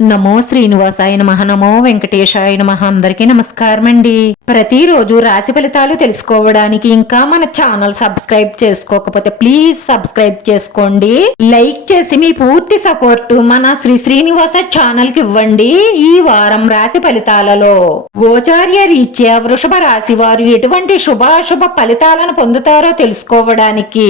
నమో శ్రీనివాసాయ నమః. నమో వెంకటేశాయ నమః. అందరికీ నమస్కారం అండి. ప్రతిరోజు రాశి ఫలితాలు తెలుసుకోవడానికి ఇంకా మన ఛానల్ సబ్స్క్రైబ్ చేసుకోకపోతే ప్లీజ్ సబ్స్క్రైబ్ చేసుకోండి. లైక్ చేసి మీ పూర్తి సపోర్ట్ మన శ్రీనివాస ఛానల్ కి ఇవ్వండి. ఈ వారం రాశి ఫలితాలలో గోచార్య రీత్యా వృషభ రాశి వారు ఎటువంటి శుభాశుభ ఫలితాలను పొందుతారో తెలుసుకోవడానికి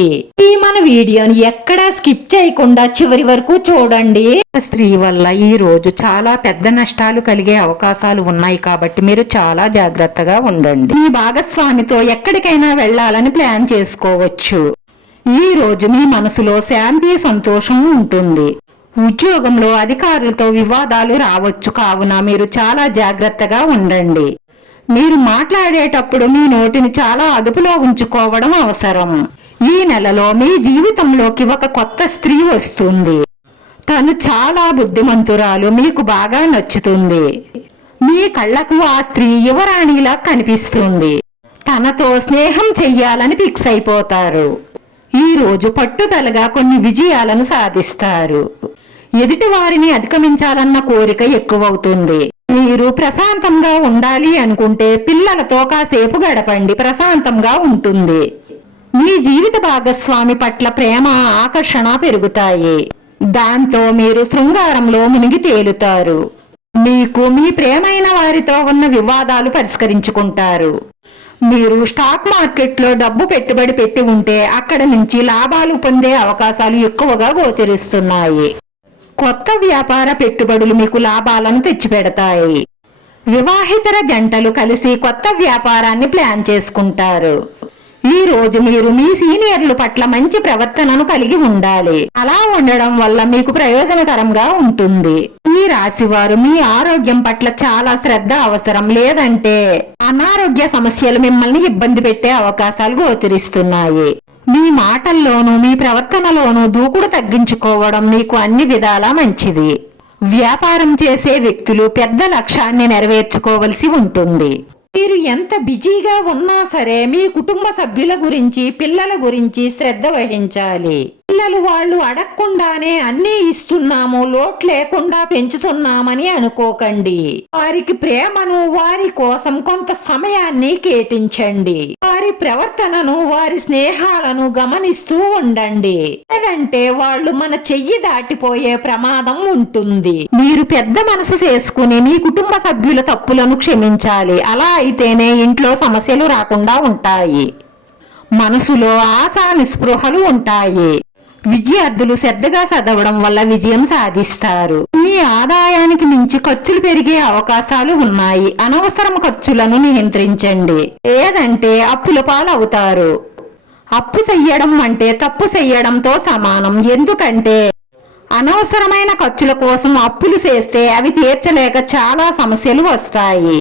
ఈ మన వీడియోని ఎక్కడా స్కిప్ చేయకుండా చివరి వరకు చూడండి. స్త్రీ వల్ల ఈ రోజు చాలా పెద్ద నష్టాలు కలిగే అవకాశాలు ఉన్నాయి కాబట్టి మీరు చాలా జాగ్రత్తగా ఉండండి. మీ భాగస్వామితో ఎక్కడికైనా వెళ్లాలని ప్లాన్ చేసుకోవచ్చు. ఈ రోజు మీ మనసులో శాంతి సంతోషం ఉంటుంది. ఉద్యోగంలో అధికారులతో వివాదాలు రావచ్చు, కావున మీరు చాలా జాగ్రత్తగా ఉండండి. మీరు మాట్లాడేటప్పుడు మీ నోటిని చాలా అదుపులో ఉంచుకోవడం అవసరం. ఈ నెలలో మీ జీవితంలోకి ఒక కొత్త స్త్రీ వస్తుంది. తను చాలా బుద్ధిమంతురాలు, మీకు బాగా నచ్చుతుంది. మీ కళ్ళకు ఆ స్త్రీ యువరాణిలా కనిపిస్తుంది. తనతో స్నేహం చెయ్యాలని ఫిక్స్ అయిపోతారు. ఈ రోజు పట్టుదలగా కొన్ని విజయాలను సాధిస్తారు. ఎదుటి వారిని అధిగమించాలన్న కోరిక ఎక్కువవుతుంది. మీరు ప్రశాంతంగా ఉండాలి అనుకుంటే పిల్లలతో కాసేపు గడపండి, ప్రశాంతంగా ఉంటుంది. మీ జీవిత భాగస్వామి పట్ల ప్రేమ ఆకర్షణ పెరుగుతాయి. దాంతో మీరు శృంగారంలో మునిగి తేలుతారు. మీకు మీ ప్రేమైన వారితో ఉన్న వివాదాలు పరిష్కరించుకుంటారు. మీరు స్టాక్ మార్కెట్లో డబ్బు పెట్టుబడి పెట్టి ఉంటే అక్కడ నుంచి లాభాలు పొందే అవకాశాలు ఎక్కువగా గోచరిస్తున్నాయి. కొత్త వ్యాపార పెట్టుబడులు మీకు లాభాలను తెచ్చిపెడతాయి. వివాహితర జంటలు కలిసి కొత్త వ్యాపారాన్ని ప్లాన్ చేసుకుంటారు. ఈ రోజు మీరు మీ సీనియర్ల పట్ల మంచి ప్రవర్తనను కలిగి ఉండాలి. అలా ఉండడం వల్ల మీకు ప్రయోజనకరంగా ఉంటుంది. ఈ రాశి వారు మీ ఆరోగ్యం పట్ల చాలా శ్రద్ధ అవసరం, లేదంటే అనారోగ్య సమస్యలు మిమ్మల్ని ఇబ్బంది పెట్టే అవకాశాలు గోచరిస్తున్నాయి. మీ మాటల్లోనూ మీ ప్రవర్తనలోనూ దూకుడు తగ్గించుకోవడం మీకు అన్ని విధాలా మంచిది. వ్యాపారం చేసే వ్యక్తులు పెద్ద లక్ష్యాన్ని నెరవేర్చుకోవలసి ఉంటుంది. మీరు ఎంత బిజీగా ఉన్నా సరే మీ కుటుంబ సభ్యుల గురించి, పిల్లల గురించి శ్రద్ధ వహించాలి. పిల్లలు వాళ్ళు అడగకుండానే అన్నీ ఇస్తున్నాము, లోటు లేకుండా పెంచుతున్నామని అనుకోకండి. వారికి ప్రేమను, వారి కోసం కొంత సమయాన్ని కేటాయించండి. వారి ప్రవర్తనను, వారి స్నేహాలను గమనిస్తూ ఉండండి. లేదంటే వాళ్ళు మన చెయ్యి దాటిపోయే ప్రమాదం ఉంటుంది. మీరు పెద్ద మనసు చేసుకుని మీ కుటుంబ సభ్యుల తప్పులను క్షమించాలి. అలా అయితేనే ఇంట్లో సమస్యలు రాకుండా ఉంటాయి. మనసులో ఆశా నిస్పృహలు ఉంటాయి. విద్యార్థులు శ్రద్ధగా చదవడం వల్ల విజయం సాధిస్తారు. మీ ఆదాయానికి మించి ఖర్చులు పెరిగే అవకాశాలు ఉన్నాయి. అనవసరం ఖర్చులను నియంత్రించండి, లేదంటే అప్పుల పాలవుతారు. అప్పు చెయ్యడం అంటే తప్పు చెయ్యడంతో సమానం. ఎందుకంటే అనవసరమైన ఖర్చుల కోసం అప్పులు చేస్తే అవి తీర్చలేక చాలా సమస్యలు వస్తాయి.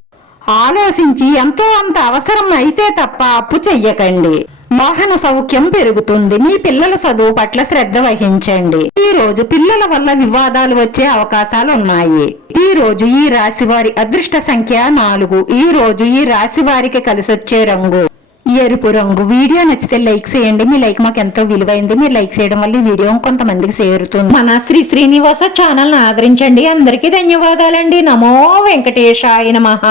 ఆలోచించి ఎంతో అంత అవసరం అయితే తప్ప అప్పు చెయ్యకండి. వాహన సౌఖ్యం పెరుగుతుంది. మీ పిల్లల చదువు పట్ల శ్రద్ధ వహించండి. ఈ రోజు పిల్లల వల్ల వివాదాలు వచ్చే అవకాశాలు ఉన్నాయి. ఈ రోజు ఈ రాశి వారి అదృష్ట సంఖ్య 4. ఈ రోజు ఈ రాశి వారికి కలిసొచ్చే రంగు ఎరుపు రంగు. వీడియో నచ్చితే లైక్ చేయండి. మీ లైక్ మాకు ఎంతో విలువైంది. మీరు లైక్ చేయడం వల్ల ఈ వీడియో కొంతమందికి చేరుతుంది. మన శ్రీనివాస ఛానల్ ని ఆదరించండి. అందరికీ ధన్యవాదాలండి. నమో వెంకటేశాయ నమః.